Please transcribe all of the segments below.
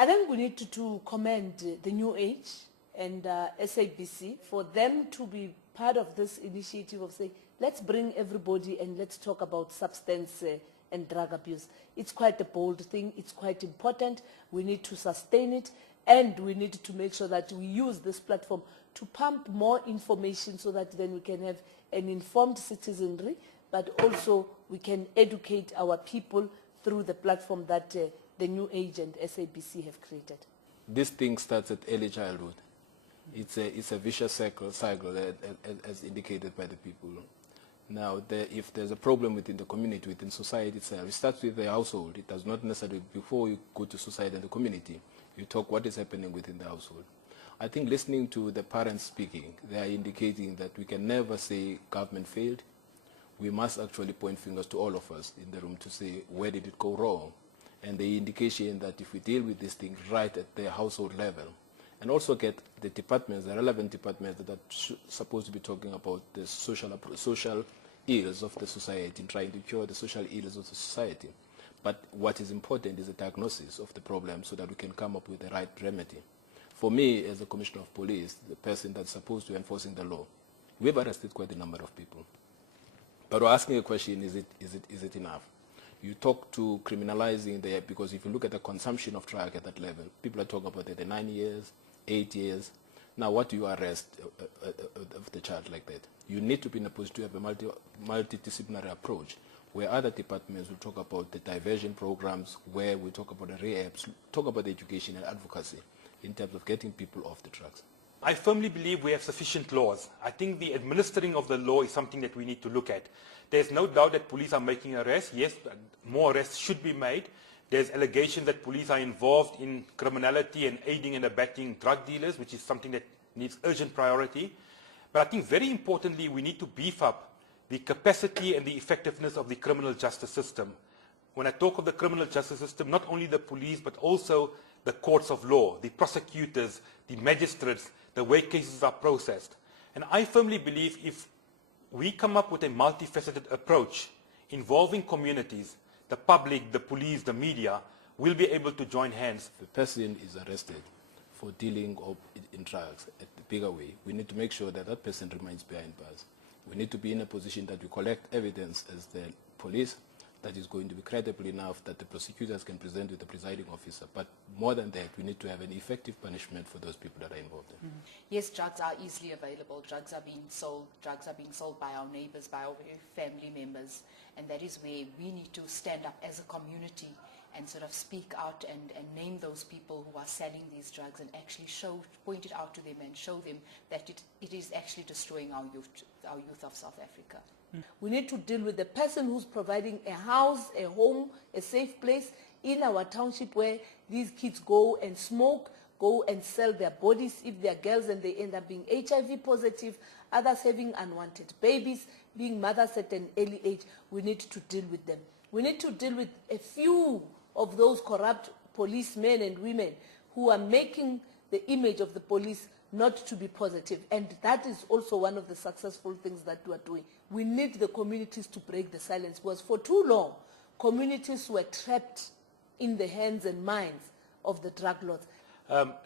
I think we need to commend the New Age and SABC for them to be part of this initiative of saying, let's bring everybody and let's talk about substance and drug abuse. It's quite a bold thing. It's quite important. We need to sustain it, and we need to make sure that we use this platform to pump more information so that then we can have an informed citizenry, but also we can educate our people through the platform that the New Age and SABC have created. This thing starts at early childhood. It's a vicious cycle as indicated by the people. Now, if there's a problem within the community, within society itself, it starts with the household. It does not necessarily, before you go to society and the community, you talk what is happening within the household. I think listening to the parents speaking, they are indicating that we can never say government failed. We must actually point fingers to all of us in the room to say, where did it go wrong? And the indication that if we deal with this thing right at the household level, and also get the departments, the relevant departments that are supposed to be talking about the social ills of the society and trying to cure the social ills of the society. But what is important is a diagnosis of the problem so that we can come up with the right remedy. For me, as a commissioner of police, the person that's supposed to be enforcing the law, we've arrested quite a number of people. But we're asking a question, is it enough? You talk to criminalizing there, because if you look at the consumption of drug at that level, people are talking about the 9 years, 8 years. Now, what do you arrest of the child like that? You need to be in a position to have a multidisciplinary approach where other departments will talk about the diversion programs, where we talk about the rehabs, talk about the education and advocacy in terms of getting people off the drugs. I firmly believe we have sufficient laws. I think the administering of the law is something that we need to look at. There's no doubt that police are making arrests. Yes, more arrests should be made. There's allegations that police are involved in criminality and aiding and abetting drug dealers, which is something that needs urgent priority. But I think very importantly, we need to beef up the capacity and the effectiveness of the criminal justice system. When I talk of the criminal justice system, not only the police, but also the courts of law, the prosecutors, the magistrates, the way cases are processed. And I firmly believe if we come up with a multifaceted approach involving communities, the public, the police, the media, we'll be able to join hands. If a person is arrested for dealing in drugs at the bigger way, we need to make sure that that person remains behind bars. We need to be in a position that we collect evidence as the police that is going to be credible enough that the prosecutors can present with the presiding officer. But more than that, we need to have an effective punishment for those people that are involved in. Mm-hmm. Yes, drugs are easily available. Drugs are being sold. Drugs are being sold by our neighbors, by our family members. And that is where we need to stand up as a community and sort of speak out and name those people who are selling these drugs and actually point it out to them and show them that it is actually destroying our youth of South Africa. We need to deal with the person who's providing a house, a home, a safe place in our township where these kids go and smoke, go and sell their bodies if they're girls and they end up being HIV positive, others having unwanted babies, being mothers at an early age. We need to deal with them. We need to deal with a few of those corrupt policemen and women who are making the image of the police not to be positive. And that is also one of the successful things that we are doing. We need the communities to break the silence, because for too long, communities were trapped in the hands and minds of the drug lords.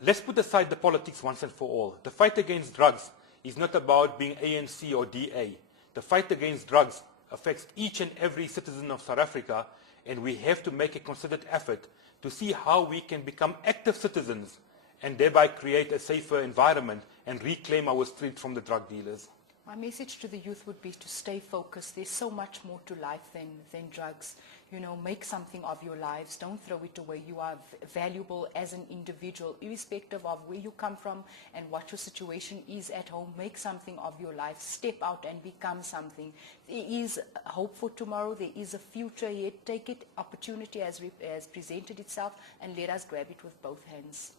Let's put aside the politics once and for all. The fight against drugs is not about being ANC or DA. The fight against drugs affects each and every citizen of South Africa, and we have to make a concerted effort to see how we can become active citizens and thereby create a safer environment and reclaim our streets from the drug dealers. My message to the youth would be to stay focused. There's so much more to life than drugs. You know, make something of your lives. Don't throw it away. You are valuable as an individual, irrespective of where you come from and what your situation is at home. Make something of your life. Step out and become something. There is hope for tomorrow. There is a future yet. Take it, opportunity as presented itself, and let us grab it with both hands.